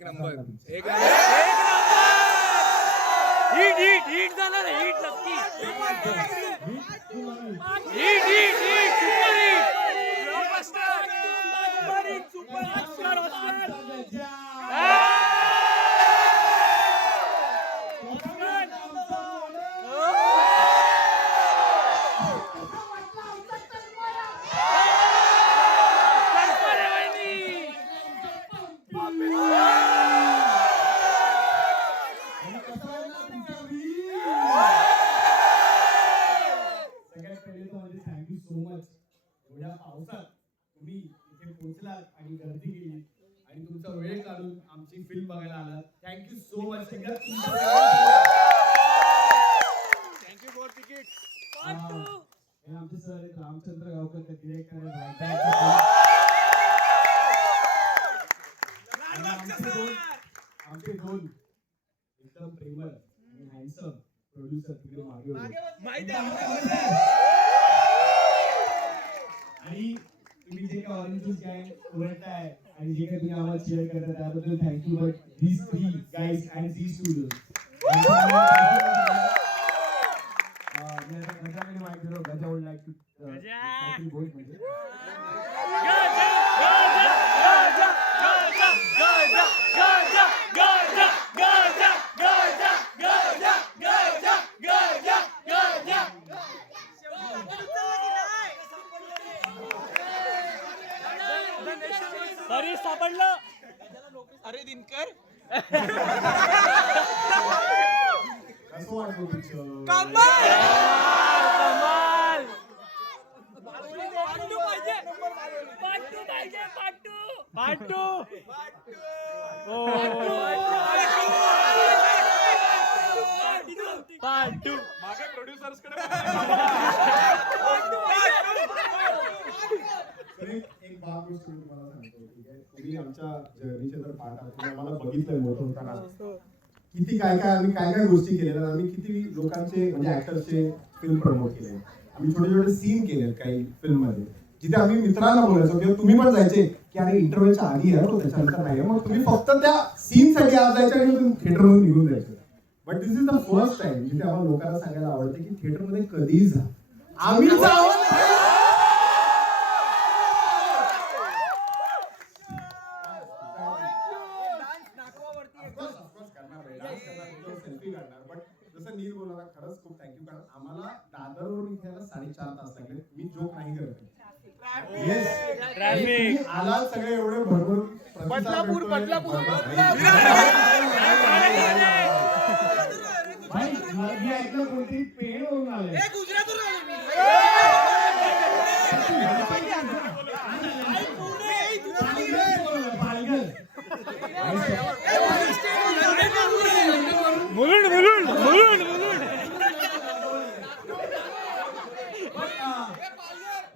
एक नंबर एक number hit hit hit जाणार आहे हिट नक्की hit hit hit super hit blockbuster super Oscar Oscar आणि गर्दी केली आणि तुमचा वेळ काढून आमची फिल्म बघायला आलात. Thank you so much. Thank you for ticket. आमचे सर रामचंद्र गावकर ते डिरेक्टर आमचे दोन एकदम प्रेमळ आणि हँडसम प्रोड्युसर तिकडे मागे आणि तुम्ही जे काही ऑरेंजेस गँग ओरडताय आणि जे काही तुम्ही आम्हाला शेअर करता त्याबद्दल thank you. But these three guys and these studios गजाकडे माहिती दिलं. गजा would like to बोल म्हणजे अरे सापडलं. अरे दिनकर कसं वाटतो पिक्चर? कमाल कमाल. पार्ट 2 पाहिजे पार्ट 2 पाहिजे पार्ट 2 पार्ट 2 मागे प्रोड्युसर्स कडे एक बाब गोष्ट तुम्हाला सांगतो. ठीक आहे, तुम्ही आमच्या जर्नीचे जर पार्ट आहात, तुम्ही आम्हाला बघितलंय मोठं होताना किती काय काय आम्ही काय काय गोष्टी केलेल्या. आम्ही किती लोकांचे म्हणजे ऍक्टर्सचे फिल्म प्रमोट केले. आम्ही छोटे छोटे सीन केले काही फिल्म मध्ये जिथे आम्ही मित्रांना बोलायचो किंवा तुम्ही पण जायचे की अरे इंटरव्ह्यूच्या आधी आहे तो त्याच्यानंतर नाही. मग तुम्ही फक्त त्या सीन साठी आज जायचे आणि थिएटर मधून निघून जायचे. But this is the first time जिथे आम्हाला लोकांना सांगायला आवडते की थिएटर मध्ये कधीही जा आम्ही जसं नील बोलला खरंच खूप थँक्यू. कारण आम्हाला दादरवरून इथे 4.5 तास लागले. मी जोक नाही करत. आला सगळे एवढे भरपूर बदलापूर मी ऐकलं कोणती पेन होऊन आले मुलुंड मुलुंड मुलुंड मुलुंड.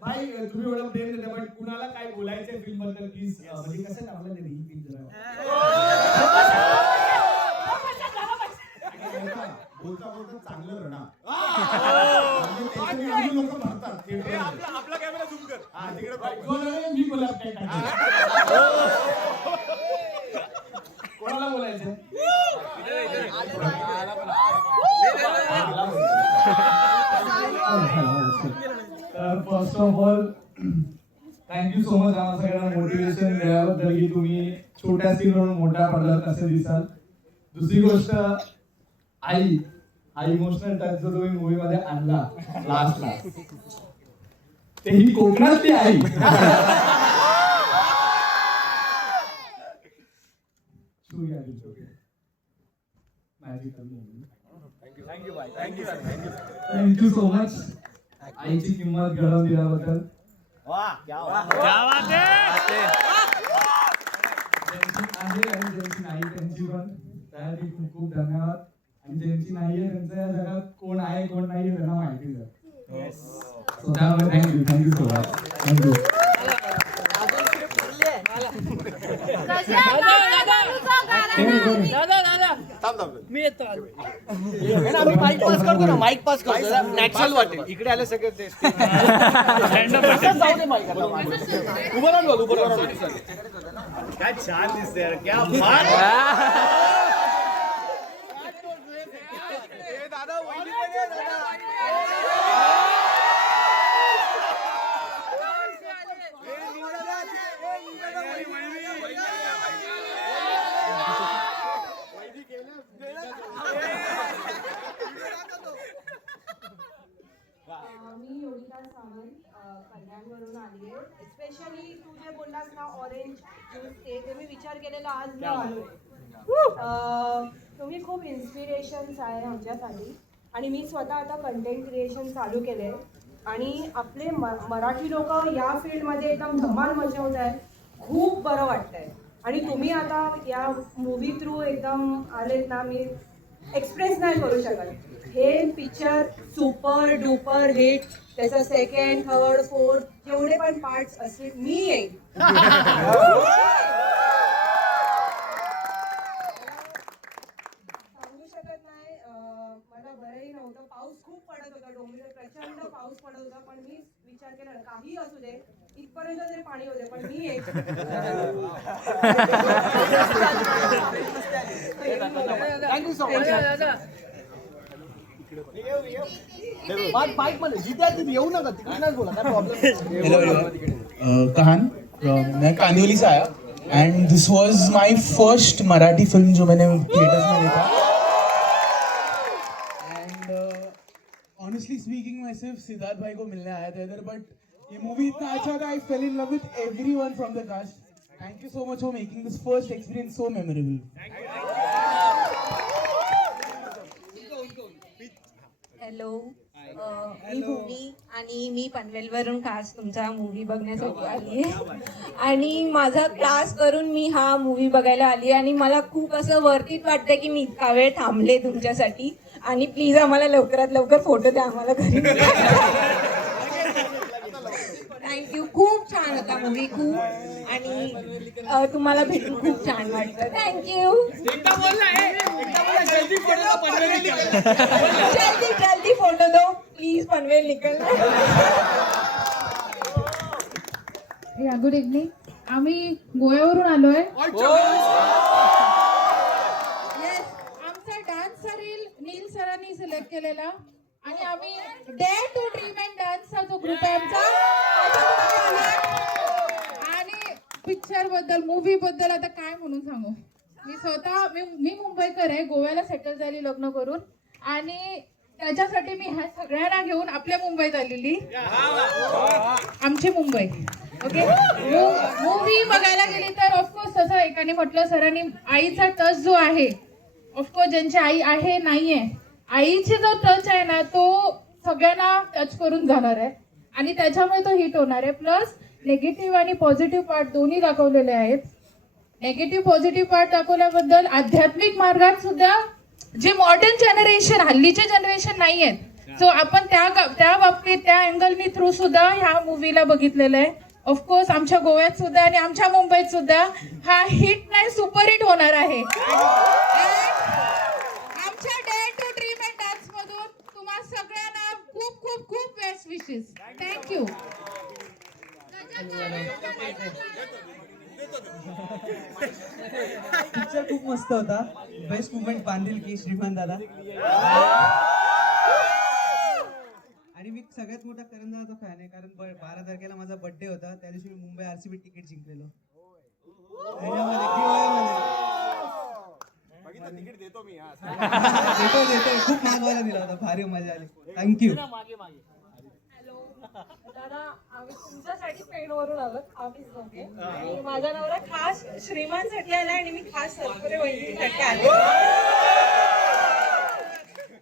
भाई तुम्ही एवढं प्रेम देता पण कुणाला काय बोलायचं फिल्म बद्दल प्लीज म्हणजे कसं टाकलं नाही ही फिल्म जरा बोलता बोलता चांगलं रडा लोक भरतात. आपला कॅमेरा झूम कर. हा तिकडे मी बोला कोणाला बोलायचं तर first of all thank you so much आम्हाला सगळ्यांना मोटिवेशन द्याबद्दल की तुम्ही छोट्या सीनवरून मोठ्या पडद्यावर कसं दिसाल. दुसरी गोष्ट आई इमोशनल टच जो तुम्ही मूवी मध्ये आणला लास्टला तेही कोकणातली आई थँक्यू सो मच आईची किंमत घडवून दिल्याबद्दल. ज्यांची नाही त्यांची पण त्यासाठी खूप खूप धन्यवाद. आणि ज्यांची नाहीये त्यांचं या जगात कोण आहे कोण नाही त्यांना माहिती आहे. त्यामुळे थँक्यू सो मच. थँक्यू. मी येतो. आम्ही माईक पास करतो ना माईक पास करतो नॅचरल वाटेल. इकडे आले सगळे ते जाऊ दे माईक. उभं राहून बोल उभं राहून. काय छान दिसते यार, क्या बात. दादा वहिनी पण आहे, मी योगिता सावंत कल्याणवरून आली आहे. स्पेशली तू जे बोललास ना ऑरेंज ज्यूस ते मी विचार केलेला आज मी आलो. तुम्ही खूप इन्स्पिरेशन्स आहे आमच्यासाठी आणि मी स्वतः आता कंटेंट क्रिएशन चालू केले आणि आपले मराठी लोक या फील्डमध्ये एकदम धमाल मचवत आहेत. खूप बरं वाटतंय आणि तुम्ही आता या मूवी थ्रू एकदम आलेत ना, मी एक्सप्रेस नाही करू शकत. हे पिक्चर सुपर डुपर हिट, त्याचं सेकंड थर्ड फोर्थ जेवढे पण पार्ट्स असतील मी येईल. सांगू शकत नाही. मला बरंही नव्हतं, पाऊस खूप पडत होता, डोंबिवलीत प्रचंड पाऊस पडत होता, पण मी विचार केला काही असू दे इथपर्यंत तरी पाणी होते पण मी येईल. Thank you so much. बाईक मध्ये जिथे आहे तिथे येऊ नका, तिकडे बोला, काय प्रॉब्लेम. हेलो एवरीवन, कहान मैं कांदिवली से आया एंड दिस वाज माय फर्स्ट मराठी फिल्म जो मैंने थिएटर्स में देखा. एंड ऑनेस्टली स्पीकिंग मैं सिर्फ सिद्धार्थ भाई को मिलने आया था इधर, बट ये मूवी इतना अच्छा था, I fell in love with everyone from the cast. Thank you so much for making this first experience so memorable. Hello, मी भूमी आणि मी पनवेलवरून खास तुमचा मूवी बघण्यासाठी आली आहे आणि माझा क्लास करून मी हा मूवी बघायला आली आणि मला खूप असं वर्थित वाटतं की मी इतका वेळ थांबले तुमच्यासाठी आणि प्लीज आम्हाला लवकरात लवकर फोटो द्या आम्हाला घरी. थँक्यू. खूप छान होता मूवी, खूप, आणि तुम्हाला भेटून खूप छान वाटतं. थँक्यू. जल्दी जल्दी फोटो दो प्लीज, पनवेल निकल. या गुड इव्हनिंग. आम्ही गोव्यावरून आलोय. येस, आमचा डान्सचा रील नील सरांनी सिलेक्ट केलेला आणि आम्ही डेअर टू ड्रीम अँड डान्सचा जो ग्रुप आहे आमचा, आणि पिक्चर बद्दल मूवी बद्दल आता काय म्हणून सांगू. मी स्वतः मी मुंबईकर आहे, गोव्याला सेटल झाली लग्न करून, आणि त्याच्यासाठी मी ह्या सगळ्यांना घेऊन आपल्या मुंबईत आलेली, आमची मुंबई. ओके, मूवी बघायला गेली तर ऑफकोर्स तसं एकाने म्हटलं सरांनी, आईचा टच जो आहे, ऑफकोर्स ज्यांची आई आहे नाहीये, आईची जो टच आहे ना तो सगळ्यांना टच करून जाणार आहे आणि त्याच्यामुळे तो हिट होणार आहे. प्लस नेगेटिव्ह आणि पॉझिटिव्ह पार्ट दोन्ही दाखवलेले आहेत. नेगेटिव्ह पॉझिटिव्ह पार्ट दाखवल्याबद्दल आध्यात्मिक मार्गात सुद्धा जे मॉडर्न जनरेशन, हल्लीचे जनरेशन नाही आहेत, सो आपण त्या बाबतीत त्या अँगल मी थ्रू सुद्धा ह्या मूवीला बघितलेलं आहे. ऑफकोर्स आमच्या गोव्यात सुद्धा आणि आमच्या मुंबईत सुद्धा हा हिट नाही सुपर हिट होणार आहे. आमच्या dare to dream and dance मधून तुम्हा सगळ्यांना खूप खूप खूप बेस्ट विशेस. थँक्यू. पिक्चर खूप मस्त होता. बेस्ट मुवमेंट बांधील की श्रीमान दादा, आणि मी सगळ्यात मोठा करंदाचा फॅन आहे, कारण 12 तारखेला माझा बर्थडे होता, त्या दिवशी मी मुंबई RCB तिकीट जिंकलेलो. देतो खूप मागवायला दिला होता, भारी मजा आली. थँक्यू. दादा, आम्ही तुमच्यासाठी पेणवरून आलो, आम्हीच नव्हते, आणि माझा नवरा खास श्रीमानसाठी आला आणि मी खास सरपुरे वहिनीसाठी आले.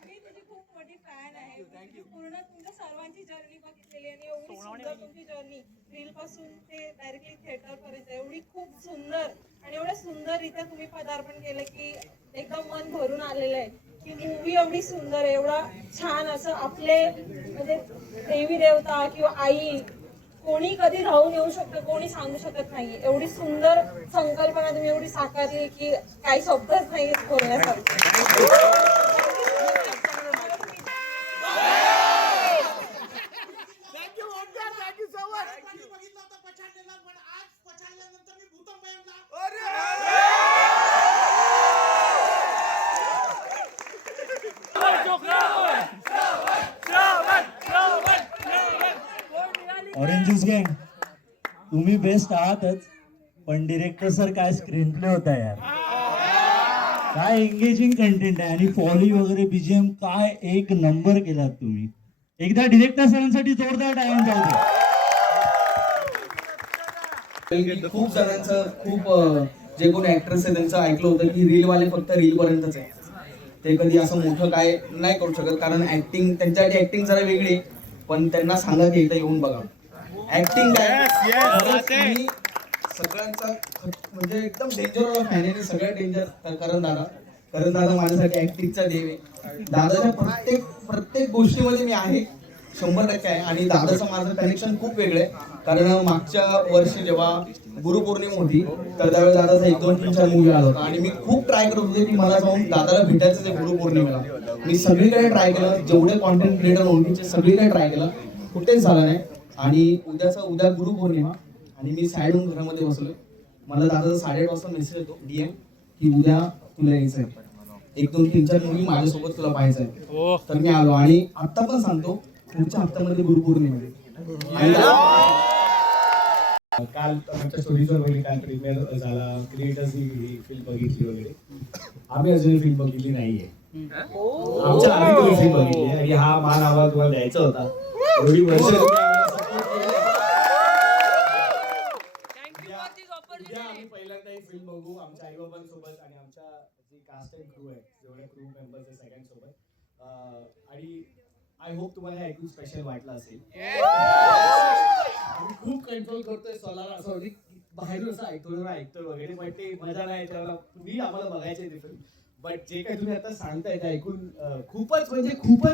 मी तुझी खूप मोठी फॅन आहे. पूर्ण तुमच्या सर्वांची जर्नी बघितलेली आणि एवढी सुंदर तुमची जर्नी, रील पासून ते डायरेक्टली थिएटर पर्यंत एवढी खूप सुंदर आणि एवढ्या सुंदररित्या तुम्ही पदार्पण केलं की एकदम मन भरून आलेलं आहे. की मूवी एवढी सुंदर आहे, एवढा छान असं आपले म्हणजे देवी देवता किंवा आई कोणी कधी राहून येऊ शकतं, कोणी सांगू शकत नाही. एवढी सुंदर संकल्पना तुम्ही एवढी साकारली की काही शब्दच नाही बोलण्यासारखे. ऑरेंज ज्यूस गँग तुम्ही बेस्ट आहातच, पण डिरेक्टर सर काय स्क्रीन प्ले होता यार, काय एंगेजिंग कंटेंट आहे आणि फॉली वगैरे बीजीएम काय एक नंबर केलात तुम्ही. एकदा डिरेक्टर सरांसाठी जोरदार टाळ्या जाऊ दे. खूप जणांचं जे कोणी ऍक्टर्स आहे त्यांचं ऐकलं होतं की रीलवाले फक्त रील पर्यंतच आहे, ते कधी असं मोठं काय नाही करू शकत, कारण ऍक्टिंग त्यांच्यासाठी ऍक्टिंग जरा वेगळी आहे. पण त्यांना सांगा की एकदा येऊन बघा ऍक्टिंग काय. खरंच मी सगळ्यांचा म्हणजे एकदम डेंजर फॅन आहे, सगळ्यात डेंजर करण दादा माझ्यासाठी ऍक्टिंगचा देव आहे. दादाच्या प्रत्येक गोष्टीमध्ये मी आहे 100% आहे. आणि दादाचं माझं कनेक्शन खूप वेगळं आहे, कारण मागच्या वर्षी जेव्हा गुरुपौर्णिमा होती तर त्यावेळेस दादाचा 1, 2, 3, 4 मूवी आला होता आणि मी खूप ट्राय करत होते की मला जाऊन दादाला भेटायचं आहे गुरुपौर्णिमेला. मी सगळीकडे ट्राय केलं, जेवढे कॉन्टेंट क्रिएटर ओळखीचे सगळीकडे ट्राय केलं, कुठेच झालं नाही. आणि उद्या गुरुपौर्णिमा आणि मी सॅड होऊन घरामध्ये बसलोय. मला दादाचा 8:30 वाजता मेसेज येतो DM की उद्या तुला यायचंय, 1, 2, 3, 4 मूवी माझ्यासोबत तुला पाहायचंय. तर मी आलो आणि आता पण सांगतो पुढच्या हप्त्यामध्ये गुरुपौर्णिमा आहे. काल आमच्या स्टोरीजवर वगैरे काल प्रीमियर झाला, क्रिएटर्सनी ही फिल्म बघितली वगैरे. आम्ही अजून फिल्म बघितली नाहीये. आमच्या आम्ही फिल्म बघितली आणि हा मान आम्हाला तुम्हाला द्यायचा होता. एवढी वर्ष तुम्ही आम्हाला support केलं. उद्या आम्ही पहिल्यांदा ही फिल्म बघू आमच्या आईबाबांसोबत आणि आमच्या जी कास्ट अँड क्रू आहे, जेवढे क्रू मेंबर्स आहे सगळ्यांसोबत. आणि आय होप तुम्हाला हे ऐकून स्पेशल वाटलं असेल. आम्ही खूप कंट्रोल करतोय स्वतःला, असं होती बाहेरून असं ऐकतोय वगैरे, पण ते मजा नाही त्याला. तुम्ही आम्हाला बघायचे ते फिल्म, बट जे काही तुम्ही आता सांगताय ते ऐकून खूपच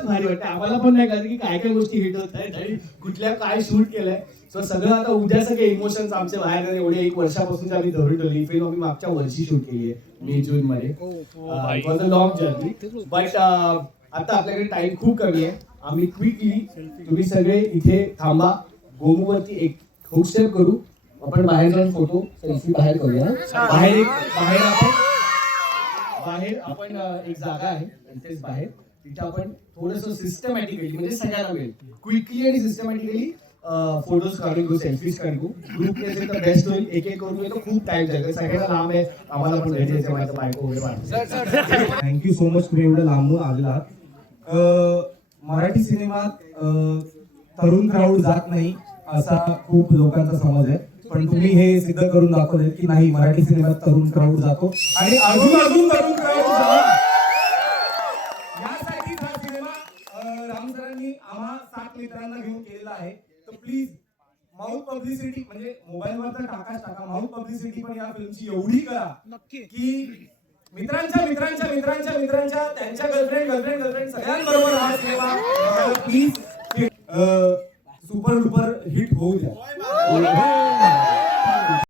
भारी वाटतं. आम्हाला पण नाही कळत की काय काय गोष्टी हिट होत आहेत आणि कुठल्या काय शूट केलंय. सो सगळं आता उद्या सगळे इमोशन्स आमचे बाहेर एवढे 1 वर्षापासून आम्ही धरून ठेवली. फिल्म आम्ही मागच्या वर्षी शूट केली आहे, मे जून मध्ये. It was a long journey, but आता आपल्याकडे टाइम खूप कमी आहे. आम्ही क्विकली तुम्ही सगळे इथे थांबा, गोमूवरती एक हुक स्टेप करू, आपण बाहेर जाऊन फोटो सेल्फी बाहेर करूया. बाहेर आपण एक जागा आहे तेच बाहेर, तिथे आपण थोडंसं सिस्टमॅटिकली म्हणजे सगळ्यांना मिळेल क्विकली आणि सिस्टमॅटिकली फोटोज काढून घेऊ, सेल्फीज काढू. ग्रुपने असेल तर बेस्ट होईल. एक करून तर खूप टाइम जाईल, सगळ्यांना लांब आहे, आम्हाला पण रेडी आहे, माझं बायको वगैरे वाटतं. थँक्यू सो मच, तुम्ही एवढं लांबून आलेला आहात. मराठी सिनेमात तरुण क्राऊड जात नाही असा खूप लोकांचा समज आहे, पण तुम्ही हे सिद्ध करून दाखवले की नाही, मराठी सिनेमात तरुण क्राऊड जातो आणि अजून तरुण क्राऊड जावा. यासाठीच हा सिनेमा राम सरांनी आम्हा 7 मित्रांना घेऊन केलेला आहे. तर प्लीज माउथ पब्लिसिटी म्हणजे मोबाईलवर तर टाका, माउथ पब्लिसिटी पण या फिल्मची एवढी करा की मित्रांच्या त्यांच्या गर्लफ्रेंड सगळ्यांबरोबर हा cinema please super duper hit होऊ द्या.